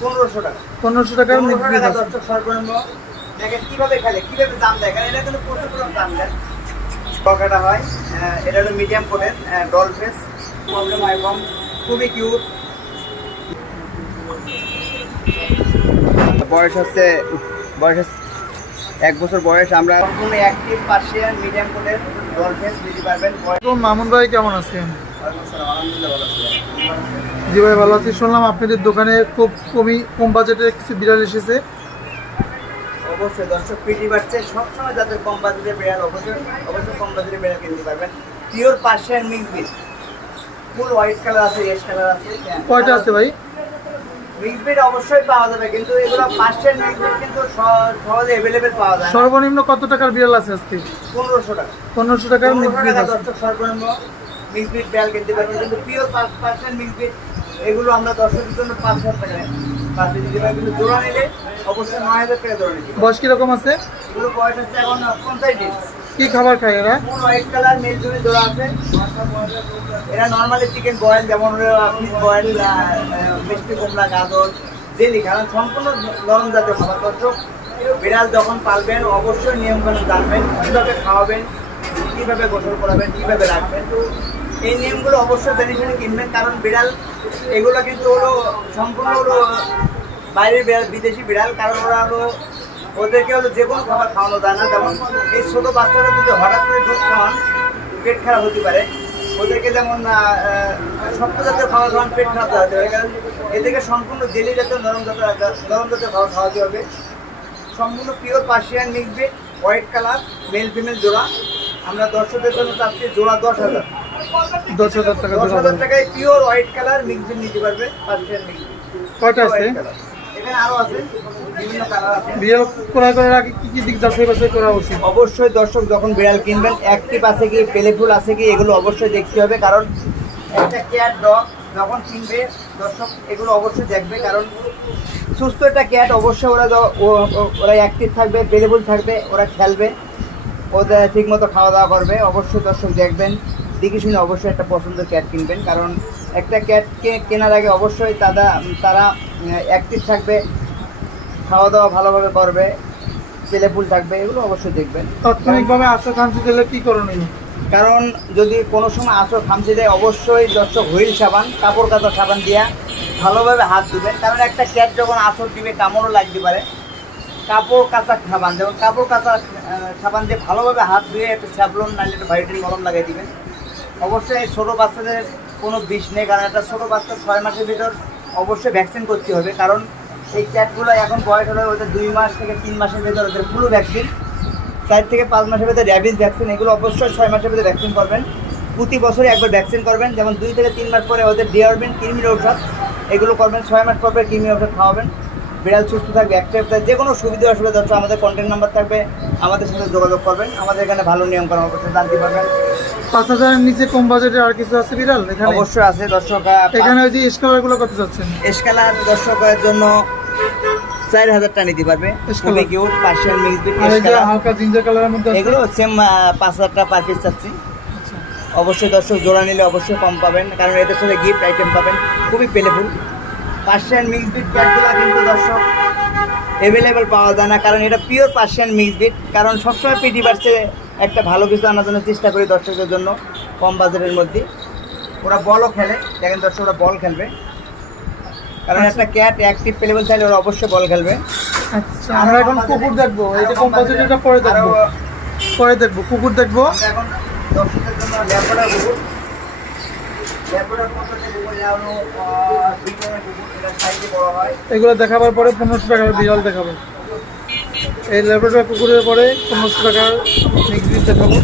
পনেরোশো টাকা। পনেরোশো টাকার পনেরোশো মিক্স টাকা আছে দর্শক সর্বনিম্ন। দেখেন কীভাবে খেলে কীভাবে দাম দেয়? কারণ এটা কিন্তু প্রচুর পরিমাণ দাম দেয়। বকাটা হয় এটা হলো মিডিয়াম কোটের ডল ফেস প্রবলেম হয় কম খুবই কিউট বয়স হচ্ছে বয়স এক বছর বয়স আমরা সম্পূর্ণ অ্যাক্টিভ পার্সিয়ান মিডিয়াম কোটের ডল ফেস নিতে পারবেন মামুন ভাই কেমন আছেন? আলহামদুলিল্লাহ ভালো আছি। জি ভাই ভালো আছি। শুনলাম আপনাদের দোকানে খুব কমই কম বাজেটের কিছু বিড়াল এসেছে। অবশ্যই দর্শক পিটি বাড়ছে। সবসময় যাদের কম বাজেটের বিড়াল অবশ্যই অবশ্যই কম বাজেটের বিড়াল কিনতে পারবেন। Pure Persian mix breed full white colour আছে রেড কালার আছে কয়টা আছে ভাই? মিক্স বিট অবশ্যই পাওয়া যাবে কিন্তু এগুলো পার্সিয়ান মিক্স বিট কিন্তু সহজে অ্যাভেলেবেল পাওয়া যায় সর্বনিম্ন কত টাকার বিড়াল আছে আজকে? পনেরোশো টাকা। পনেরোশো টাকার মিক্স টাকা আছে। সর্বনিম্ন মিক্স বিট বিড়াল কিনতে পারবেন কিন্তু পিওর পার্সিয়ান মিক্স বিট এগুলো আমরা দর্শকের জন্য পাঁচ হাজার টাকা পাঁচ হাজার দিতে পারি কিন্তু জোড়া নিলে অবশ্যই নয় হাজার টাকা জোড়া নিতে পারি। বয়স কীরকম আছে? এগুলো বয়স এখন পঞ্চাশ দিন। কি খাবার খায় এরা? ফুল হোয়াইট কালার মেল জুড়ে জোড়া আছে। এরা নর্মালি চিকেন বয়েল যেমন ফিশ বয়েল মিষ্টি কুমড়া গাজর জেলি কারণ সম্পূর্ণ নরম জাতীয় খাবার দর্শক বিড়াল যখন পালবেন অবশ্যই নিয়ম কানুন জানবেন কীভাবে খাওয়াবেন কীভাবে গোসল করাবেন কীভাবে রাখবেন। তো এই নিয়মগুলো অবশ্যই জেনে শুনে কিনবেন, কারণ বিড়াল, এগুলো কিন্তু হলো সম্পূর্ণ হলো বাইরের বিড়াল, বিদেশি বিড়াল, কারণ ওরা হলো ওদেরকে হলো যে কোনো খাবার খাওয়ানো যায় না। যেমন এই ছোটো বাচ্চারা যদি হঠাৎ করে দুধ খাওয়ান, পেট খারাপ হতে পারে। ওদেরকে যেমন শক্ত জাতীয় খাবার খাওয়ান, পেট খারাপ হতে পারে। কারণ এদেরকে সম্পূর্ণ জেলি জাতীয় নরম জাতীয় নরম জাতীয় খাবার খাওয়াতে হবে। সম্পূর্ণ pure Persian mix breed white colour male female জোড়া। আমরা দর্শকদের জন্য চাচ্ছি জোড়া দশ হাজার। দশ হাজার টাকা দশ হাজার টাকায় পিওর হোয়াইট কালার মিক্স নিতে পারবে মিক্স কয়টা আছে? এখানে আরও আছে বিভিন্ন বিড়াল ক্রয় করার আগে কি কি দিক যাচাই বাছাই করা উচিত? অবশ্যই দর্শক যখন বিড়াল কিনবেন অ্যাক্টিভ আছে কি পেলেফুল আছে কি এগুলো অবশ্যই দেখতে হবে কারণ একটা ক্যাট ডগ যখন কিনবে দর্শক এগুলো অবশ্যই দেখবে কারণ সুস্থ একটা ক্যাট অবশ্যই ওরা ওরা অ্যাক্টিভ থাকবে পেলেফুল থাকবে ওরা খেলবে ওদের ঠিকমতো খাওয়া দাওয়া করবে অবশ্যই দর্শক দেখবেন। দেখে শুনে অবশ্যই একটা পছন্দের ক্যাট কিনবেন। কারণ একটা ক্যাটকে কেনার আগে অবশ্যই তারা তারা অ্যাক্টিভ থাকবে খাওয়া দাওয়া ভালোভাবে করবে পেলেফুল থাকবে এগুলো অবশ্যই দেখবেন। তাৎক্ষণিকভাবে আশা কাঞ্চি দিলে কী করণীয়? কারণ যদি কোনো সময় আসো খামচি দেয় অবশ্যই দর্শক হুইল সাবান কাপড় কাচা সাবান দিয়া ভালোভাবে হাত দিবেন কারণ একটা ক্যাট যখন আসর দিবে কামড়ও লাগতে পারে। কাপড় কাচা সাবান যেমন কাপড় কাচা সাবান দিয়ে ভালোভাবে হাত ধুয়ে একটা স্যাবলন নাহলে একটা ভাইটিন মলম লাগিয়ে দিবেন। অবশ্যই ছোটো বাচ্চাদের কোনো বিষ নেই, কারণ একটা ছোটো বাচ্চা ছয় মাসের ভিতর অবশ্যই ভ্যাকসিন করতে হবে। কারণ এই ক্যাটগুলো এখন বয়স হলে ওদের দুই মাস থেকে তিন মাসের ভিতর ওদের ফ্লু ভ্যাকসিন চার থেকে পাঁচ মাসের ভিতরে র্যাবিস ভ্যাকসিন এগুলো অবশ্যই ছয় মাসের ভিতরে ভ্যাকসিন করবেন। প্রতি বছরে একবার ভ্যাকসিন করবেন। যেমন দুই থেকে তিন মাস পরে ওদের ডিয়ারবেন কৃমির ঔষধ, এগুলো করবেন। ছয় মাস পর কৃমির ঔষধ খাওয়াবেন। বিড়াল সুস্থ থাকবে একটা যে কোনো সুবিধা অসুবিধা দর্শক আমাদের কন্ট্যাক্ট নাম্বার থাকবে। আমাদের সাথে যোগাযোগ করবেন। আমাদের এখানে ভালো নিয়ম কানুন অবশ্যই জানতে পারবেন। পাঁচ হাজারের নিচে কম বাজেটে আর কিছু আছে বিড়াল এখানে? অবশ্যই আছে দর্শক এখানে ওই যে স্কলারগুলো কত যাচ্ছেন? এসকালার দর্শকের জন্য চার হাজার টাকা নিতে পারবে। খুবই কিউট পার্সিয়ান মিক্স বিট হালকা জিঞ্জার কালারের মধ্যে এগুলো সেম পাঁচ হাজার টাকা পার পিস চাচ্ছি। অবশ্যই দর্শক জোড়া নিলে অবশ্যই কম পাবেন কারণ এদের সাথে গিফট আইটেম পাবেন। খুবই পেলেফুল পার্সিয়ান মিক্স বিট ক্যাটগুলো কিন্তু দর্শক অ্যাভেলেবেল পাওয়া যায় না কারণ এটা পিওর পার্সিয়ান মিক্স বিট কারণ সবসময় পিটি বার্সে একটা ভালো কিছু আনার জন্য চেষ্টা করি দর্শকদের জন্য কম বাজারের মধ্যে। ওরা বলও খেলে দেখেন দর্শক ওরা বল খেলবে। কারণ একটা ক্যাট অ্যাক্টিভ পেলেবল চাইলে ওরা অবশ্যই বল খেলবে। আচ্ছা আমরা এখন কুকুর দেখব এটা কম বাজেটেটা পরে দেখব। পরে দেখব কুকুর দেখব। এখন দর্শকদের জন্য ল্যাপটপ কুকুর। এগুলো দেখাবার পরে পনেরোশো টাকার বিড়াল দেখাবো। এই ল্যাবরেটরি পুকুরের পরে পনেরোশো টাকার মিক্স বিট দেখাবো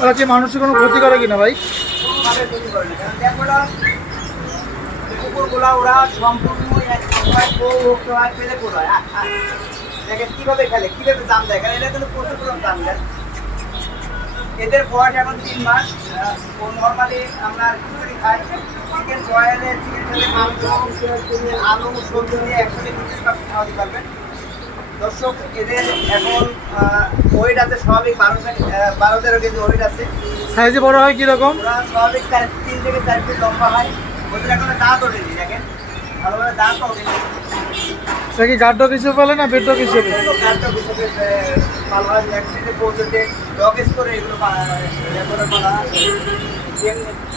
ওরা কি মানুষের কোনো ক্ষতি করে কিনা ভাই কুকুরগুলা ওরা সম্পূর্ণ। দেখেন কীভাবে খেলে কীভাবে দাম দেয় কারণ এটা কিন্তু প্রচুর পরিমাণ দাম দেয়। এদের বয়স এখন তিন মাস ও নর্মালি আমরা খিচুড়ি খাই। চিকেন বয়েলে চিকেন সাথে মাংস আলু সবজি দিয়ে একসাথে খিচুড়ি পাখি খাওয়াতে পারবেন। দর্শক এদের এখন ওয়েট আছে স্বাভাবিক বারো বারো তেরো কেজি ওয়েট আছে। সাইজে বড় হয় কীরকম? স্বাভাবিক চার তিন থেকে চার ফিট লম্বা হয়। ওদের এখনও দাঁত ওঠেনি দেখেন। ভালোভাবে দাঁত ওঠেনি। সে কি গার্ড ডগ হিসেবে পালে না বেড ডগ হিসেবে এগুলো কাঠটা হিসেবে পালা হয় সাইডে পৌঁছতে ডগ করে এগুলো করে পালা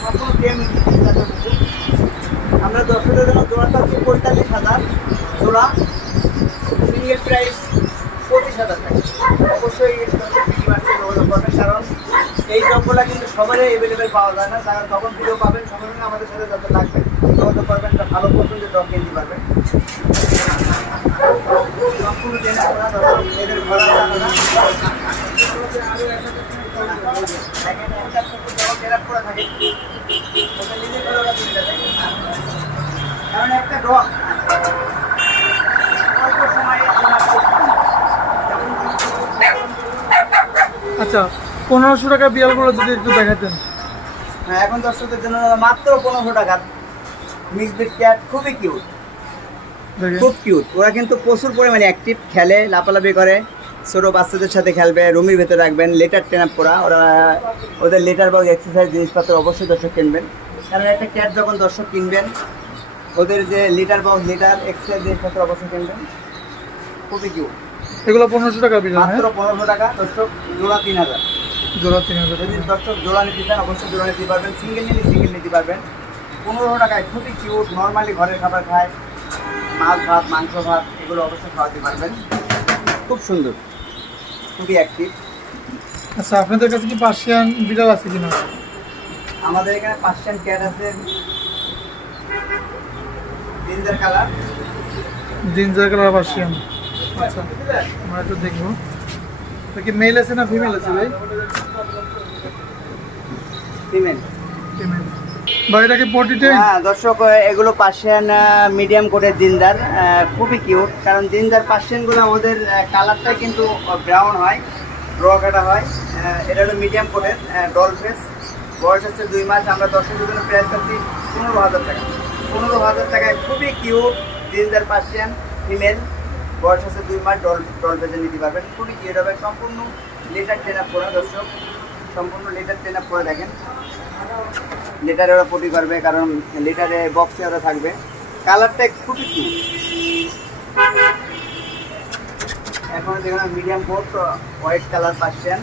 সম্পূর্ণ কুকুর। আমরা দর্শকদের জন্য জোড়া চাচ্ছি, পঁয়তাল্লিশ হাজার জোড়া। সিঙ্গেল প্রাইস পঁচিশ হাজার টাকা। অবশ্যই যোগাযোগ করবেন, কারণ এই দ্রব্যটা কিন্তু সবারই অ্যাভেলেবেল পাওয়া যায় না। তারা তখন ভিডিও পাবেন সঙ্গে আমাদের সাথে যাতে লাগবে যোগাযোগ করবেন ভালো পছন্দের ডগ কিনতে পারবেন সম্পূর্ণ জেনে শোনা দরকার এদের ঘোরা জানা না দেখেন একটা কুকুর যখন বেরাট করে থাকে ওটা নিজের করে ওরা চলে যাবে। একটা আচ্ছা পনেরোশো টাকা বিড়ালগুলো যদি একটু দেখাতেন। হ্যাঁ এখন দর্শকদের জন্য মাত্র পনেরোশো টাকা। মিক্সড ক্যাট খুবই কিউট খুব কিউট ওরা কিন্তু প্রচুর পরিমাণে অ্যাক্টিভ খেলে লাফালাফি করে। ছোটো বাচ্চাদের সাথে খেলবে রুমের ভেতরে রাখবেন লেটার ট্রেন আপ করা। ওরা ওদের লেটার বক্স এক্সারসাইজ জিনিসপত্র অবশ্যই দর্শক কিনবেন। কারণ একটা ক্যাট যখন দর্শক কিনবেন ওদের যে লিটার বক্স লিটার এক্সারসাইজ জিনিসপত্র অবশ্যই কিনবেন। খুবই কিউট এগুলো পনেরোশো টাকা হ্যাঁ। মাত্র পনেরোশো টাকা দর্শক জোড়া তিন হাজার। জোড়া তিন হাজার যদি দর্শক জোড়া নিতে চান অবশ্যই জোড়া নিতে পারবেন। সিঙ্গেল নিলে সিঙ্গেল নিতে পারবেন। পনেরোশো টাকায় খুবই কিউট নর্মালি ঘরের খাবার খায়। মাছ ভাত মাংস ভাত এগুলো অবশ্যই খাওয়াতে পারবেন। খুব সুন্দর খুবই অ্যাক্টিভ আচ্ছা আপনাদের কাছে কি পার্সিয়ান বিড়াল আছে কিনা? আমাদের এখানে পার্সিয়ান ক্যাট আছে। Ginger colour. Ginger colour Persian. আচ্ছা আমরা একটু দেখব। তো কি মেল আছে না ফিমেল আছে ভাই? ফিমেল। ফিমেল। ভাই, এটা কি হ্যাঁ দর্শক, এগুলো পার্সিয়ান মিডিয়াম কোটের জিঞ্জার খুবই কিউট কারণ জিঞ্জার পার্সিয়ানগুলো ওদের কালারটা কিন্তু ব্রাউন হয় র কাটা হয়। এটা হলো মিডিয়াম কোটের ডল ফেস বয়স হচ্ছে দুই মাস, আমরা দর্শকের জন্য প্রাইস চাচ্ছি পনেরো হাজার টাকা। পনেরো হাজার টাকায় খুবই কিউট জিঞ্জার পার্সিয়ান ফিমেল বয়স হচ্ছে দুই মাস ডল ডল ফেসে নিতে পারবেন। খুবই কিউট হবে, সম্পূর্ণ লেটার ট্রেন আপ করা, দর্শক। সম্পূর্ণ লেটার ট্রেন আপ করে দেখেন। লিটারে ওরা পটি করবে, কারণ লিটারে বক্সে ওরা থাকবে। কালারটা খুবই কি এখন দেখুন মিডিয়াম কোট হোয়াইট কালার পাচ্ছেন।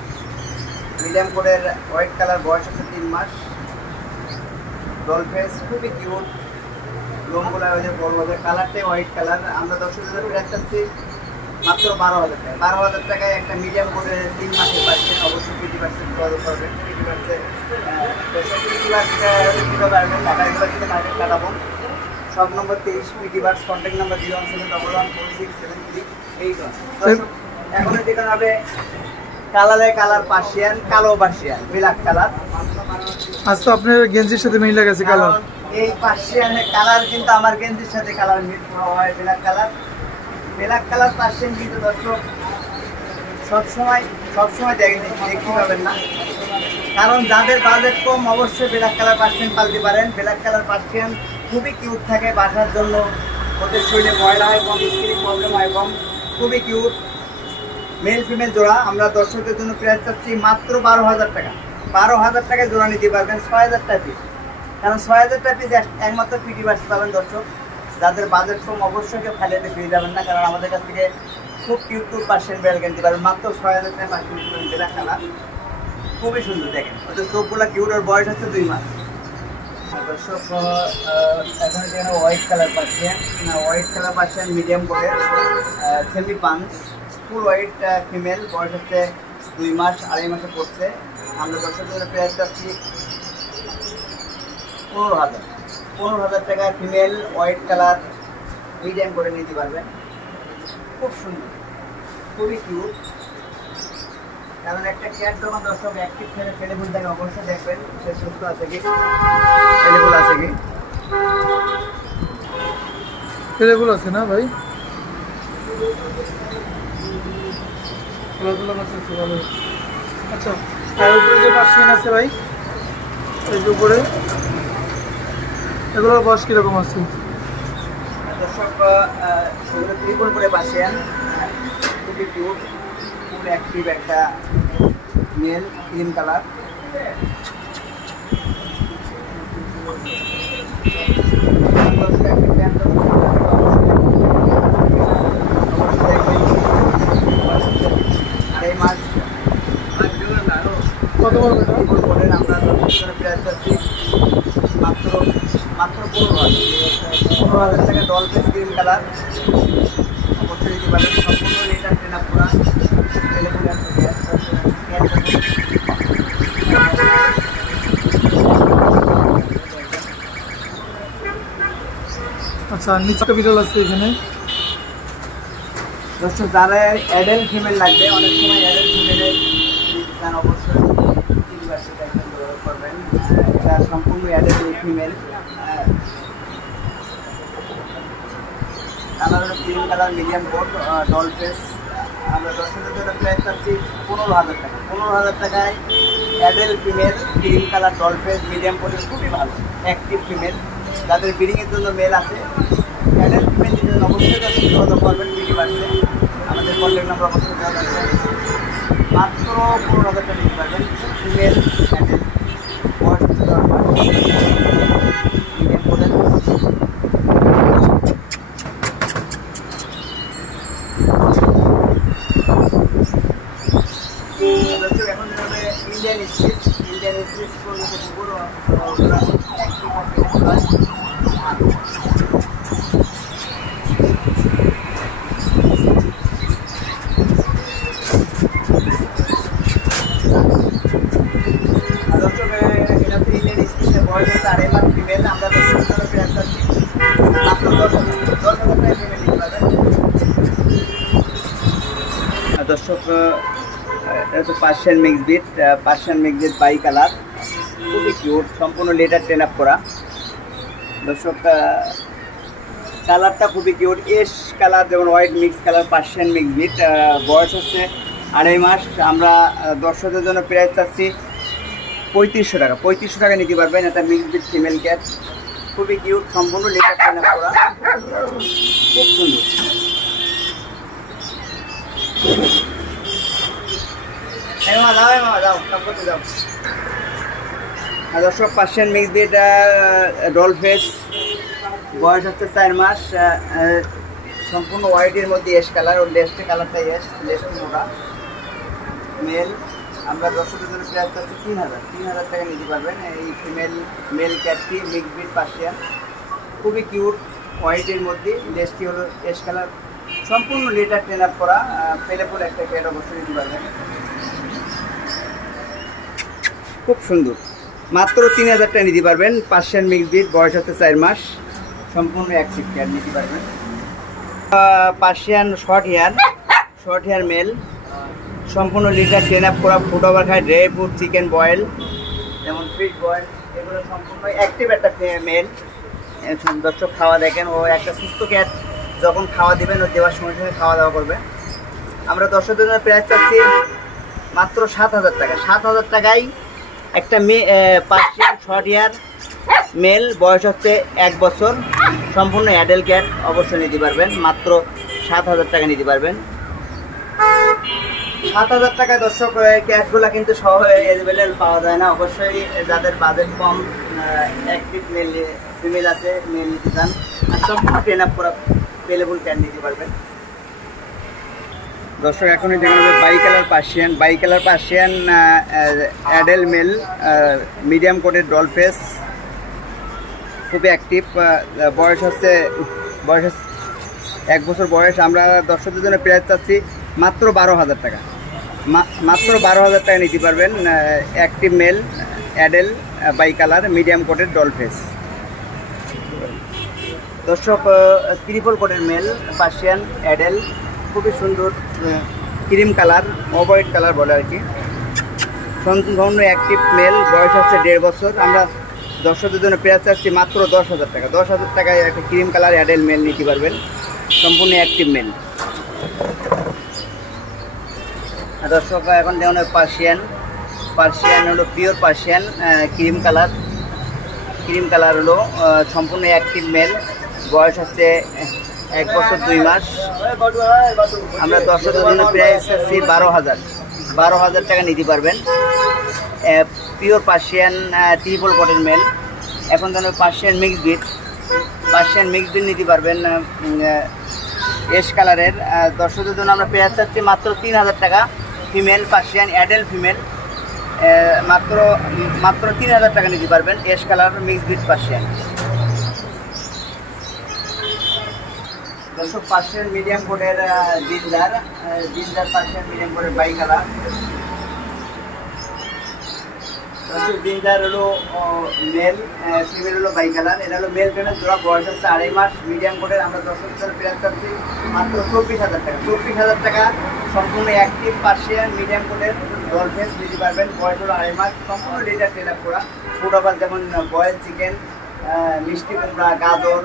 মিডিয়াম কোটের হোয়াইট কালার বয়স আছে তিন মাস। ডল ফেস খুবই কিউট লোমগুলো বড় হবে কালারটাই হোয়াইট কালার আমরা দর্শক হাজার প্রাইস চাচ্ছি মাত্র বারো হাজার টাকা। বারো হাজার টাকায় একটা মিডিয়াম কোটের তিন মাসের পাচ্ছেন অবশ্যই ফিফটি পার্সেন্ট খরচ করবেন fifty percent Dhaka university market Katabon. সব নম্বর তেইশ পিটি burst contact number zero one seven double one four six seven three eight one এখন যেখানে হবে কালারে কালার পার্সিয়ান কালো পার্সিয়ান ব্ল্যাক কালার। আজ তো আপনার গেঞ্জির সাথে মিলে গেছে কালার। এই পার্সিয়ানের কালার কিন্তু আমার গেঞ্জির সাথে কালার মিল হয় black colour. Black colour Persian কিন্তু দর্শক সবসময় সবসময় দেখেন দেখতে পাবেন না? কারণ যাদের বাজেট কম, অবশ্যই ব্ল্যাক কালার পার্সিয়ান পালতে পারেন। ব্ল্যাক কালার পার্সিয়ান খুবই কিউট থাকে বাসার জন্য। ওদের শরীরে ময়লা হয় কম স্কিন প্রবলেম হয় কম, খুবই কিউট মেল ফিমেল জোড়া, আমরা দর্শকদের জন্য প্রাইস চাচ্ছি মাত্র বারো হাজার টাকা। বারো হাজার টাকায় জোড়া নিতে পারবেন ছয় হাজার টাকা পিস কারণ ছয় হাজার টাকা পিস একমাত্র পিটি বাস পাবেন দর্শক। যাদের বাজেট কম অবশ্যই কেউ খালিয়াতে ফিরে যাবেন না, কারণ আমাদের কাছ থেকে খুব কিউট পার্সেন্ট বেল কিনতে পারবেন মাত্র ছয় হাজার টাকা পার্সেন্ট বেলা খেলা। খুবই সুন্দর, দেখেন। ওদের চোখগুলো কিউট ওর বয়স হচ্ছে দুই মাস। দর্শক এখন হোয়াইট কালার পাচ্ছেন হোয়াইট কালার পাচ্ছেন মিডিয়াম করে semi punch full white female বয়স হচ্ছে দুই মাস, আড়াই মাসে পড়ছে। আমরা দর্শক জন্য প্রাইস চাচ্ছি পনেরো হাজার। পনেরো হাজার টাকা ফিমেল হোয়াইট কালার মিডিয়াম করে নিতে পারবেন। খুব সুন্দর, খুবই কিউট কারণ একটা ক্যাট যখন দর্শক অ্যাক্টিভ ফেলে ফুল থাকে অবশ্যই দেখবেন। সে সুস্থ আছে কি? ফেলেবুল আছে কি? ছেলেগুলো আছে না ভাই? খেলাধুলা আচ্ছা আর উপরে যে পার্সিয়ান আছে ভাই, এই উপরে। এগুলোর বয়স কীরকম আছে? দর্শক ত্রিপুর করে কিউট খুব অ্যাক্টিভ একটা মেল ক্রিম কালার কত বড় বেটা ত্রিপুর করে আমরা দর্শকের প্রাইস চাচ্ছি মাত্র মাত্র পনেরো হাজার পনেরো ফেস ক্রিম কালার অবশ্যই দিতে সম্পূর্ণ আচ্ছা নিচে একটা বিড়াল আছে এখানে। দর্শক যারা অ্যাডাল্ট ফিমেল লাগবে অনেক সময় অ্যাডাল্ট ফিমেলের চান অবশ্যই করবেন। সম্পূর্ণ adult female colour cream colour medium coat doll face আমরা দর্শকের জন্য প্রাইস চাচ্ছি পনেরো হাজার টাকা। পনেরো হাজার টাকায় adult female cream colour doll face medium কোটের খুবই ভালো অ্যাক্টিভ ফিমেল যাদের ব্রিডিংয়ের জন্য মেল আছে অ্যাডাল্ট ফিমেল জন্য অবশ্যই দর্শক যোগাযোগ করবেন বিডি বাড়ছে আমাদের কন্ট্যাক্ট নাম্বার অবশ্যই দেওয়া থাকবে। মাত্র পনেরো হাজার টাকা দিতে পারবেন ফিমেল অ্যাডাল্ট বয়স হচ্ছে দশ মাস মিডিয়াম কোটের দর্শক এখন হবে ইন্ডিয়ান স্পিচ ইন্ডিয়ান স্পিচ করলে তো পুরো ওরা একটি কম্পিটিশন হয় আর দর্শক এটা হচ্ছে ইন্ডিয়ান ফিমেল দর্শক টাকা পেমেন্ট দিতে পারবেন। এটা হচ্ছে Persian mix Persian mix bi colour খুবই কিউট সম্পূর্ণ লেটার ট্রেন আপ করা। দর্শক কালারটা খুবই কিউট এস কালার যেমন white mix colour Persian mix বয়স হচ্ছে আড়াই মাস। আমরা দর্শকদের জন্য প্রাইস চাচ্ছি পঁয়ত্রিশশো টাকা। পঁয়ত্রিশশো টাকা নিতে পারবেন, এটা মিক্স বিট ফিমেল ক্যাট খুবই কিউট সম্পূর্ণ ট্রেন আপ করা। খুব সুন্দর। দর্শক, Persian mix breed doll face বয়স হচ্ছে চার মাস সম্পূর্ণ হোয়াইটের মধ্যে এস কালার ওর লেস্টে কালারটা এস লেস্টে মোটা। মেল আমরা দর্শকের জন্য প্রাইস চাচ্ছি তিন হাজার। তিন হাজার টাকা নিতে পারবেন। এই ফিমেল মেল ক্যাটটি মিক্স বিট পার্সিয়ান খুবই কিউট হোয়াইটের মধ্যে। লেসটি হলো এস কালার সম্পূর্ণ লেটার ট্রেন আপ করা পেলে পরে একটা প্যাড অবশ্যই নিতে পারবেন। খুব সুন্দর। মাত্র তিন হাজার টাকা নিতে পারবেন। পার্সিয়ান মিক্স বিট বয়স হচ্ছে চার মাস। সম্পূর্ণ অ্যাক্টিভ কেয়ার নিতে পারবেন। Persian short hair short hair male সম্পূর্ণ লিটার টেন আপ করা ফুড ওভার খায় ড্রাই ফ্রুট চিকেন বয়েল যেমন ফিশ বয়েল এগুলো সম্পূর্ণ অ্যাক্টিভ একটা মেল দর্শক খাওয়া দেখেন, ও একটা সুস্থ ক্যাট যখন খাওয়া দিবেন, ও দেওয়ার সঙ্গে সঙ্গে খাওয়া দাওয়া করবে। আমরা দর্শকদের জন্য প্রাইস চাচ্ছি মাত্র সাত হাজার টাকা। সাত হাজার টাকায় একটা মেয়ে পার্সিয়ান শর্ট ইয়ার মেল বয়স হচ্ছে এক বছর। সম্পূর্ণ অ্যাডেল ক্যাট অবশ্যই নিতে পারবেন। মাত্র সাত হাজার টাকা নিতে পারবেন। সাত হাজার টাকায় দর্শক ক্যাটগুলো কিন্তু সহ এভেলেবল পাওয়া যায় না। অবশ্যই যাদের বাজেট কম অ্যাক্টিভ মেল ফিমেল আছে মেল নিতে আর সম্পূর্ণ ট্রেন আপ করা অ্যাভেলেবল ক্যাট নিতে পারবেন। দর্শক, এখনই দেখা যাবে bicolour Persian bicolour Persian adult male medium কোটের ডল ফেস খুবই অ্যাক্টিভ বয়স হচ্ছে, বয়স এক বছর বয়স। আমরা দর্শকদের জন্য প্রাইস চাচ্ছি মাত্র বারো হাজার টাকা। মাত্র বারো হাজার টাকা নিতে পারবেন active male adult bicolour medium কোটের ডল ফেস দর্শক ত্রিপল কোটের মেল পার্সিয়ান অ্যাডেল খুবই সুন্দর ক্রিম কালার অবয়েড কালার বলে আর কি। সম্পূর্ণ অ্যাক্টিভ মেল বয়স হচ্ছে দেড় বছর। আমরা দর্শকদের জন্য প্রেয়ার চাচ্ছি মাত্র দশ হাজার টাকা। দশ হাজার টাকায় একটা ক্রিম কালার অ্যাডেল মেল নিতে পারবেন। সম্পূর্ণ অ্যাক্টিভ মেল দর্শক এখন দেখুন পার্সিয়ান পার্সিয়ান হলো pure Persian cream colour cream colour হলো সম্পূর্ণ অ্যাক্টিভ মেল বয়স হচ্ছে এক বছর দুই মাস। আমরা দর্শকের জন্য প্রাইস আছি বারো হাজার। বারো হাজার টাকা নিতে পারবেন। পিওর পার্সিয়ান ট্রিপল কটের মেল এখন যেন Persian mix breed Persian mix breed নিতে পারবেন এস কালারের দর্শকদের জন্য আমরা পেঁয়াজ চাচ্ছি মাত্র তিন হাজার টাকা। ফিমেল পার্সিয়ান অ্যাডাল্ট ফিমেল মাত্র মাত্র তিন হাজার টাকা নিতে পারবেন S colour mix breed Persian দর্শক পার্সিয়ান মিডিয়াম কোটের জিঞ্জার জিঞ্জার পার্সিয়ান মিডিয়াম কোটের বাই কালার দর্শক হলো মেল ফিমেল হলো বাই কালার এটা হলো মেল ট্রেনের জোড়া বয়স হচ্ছে আড়াই মাস মিডিয়াম কোটের আমরা দর্শক প্রাইস চাচ্ছি মাত্র চব্বিশ হাজার টাকা। চব্বিশ হাজার টাকা সম্পূর্ণ অ্যাক্টিভ পার্সিয়ান মিডিয়াম কোটের ডলফেন্স নিতে পারবেন। বয়স হলো আড়াই মাস, সম্পূর্ণ ডেটা ট্রেন আপ করা। ফুড আবার যেমন বয়েল চিকেন মিষ্টি কুমড়া, গাজর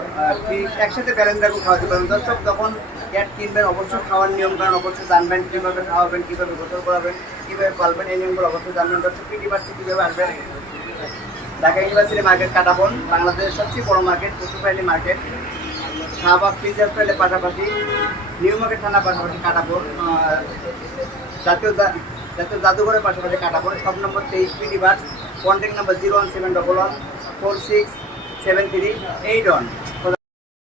ফিশ একসাথে ব্যালেন্স রাখুন খাওয়াতে পারেন। দর্শক তখন ক্যাট কিনবেন, অবশ্যই খাওয়ার নিয়ম কারণ, অবশ্যই জানবেন কীভাবে খাওয়াবেন, কীভাবে গোসল করাবেন, কীভাবে পালবেন, এই নিয়মগুলো অবশ্যই জানবেন। দর্শক পিটি পাচ্ছি কীভাবে আসবেন? ঢাকা ইউনিভার্সিটি মার্কেট কাটাবন, বাংলাদেশের সবচেয়ে বড় মার্কেট পশুপাইলি মার্কেট শাহবাগ ফ্রিজার ফেলের পাশাপাশি নিউ মার্কেট থানা পাশাপাশি কাটাপুর জাতীয় জাতীয় জাদুঘরের পাশাপাশি কাটাপুর সব নম্বর তেইশ বাস contact number zero one seven double one four six seven three eight one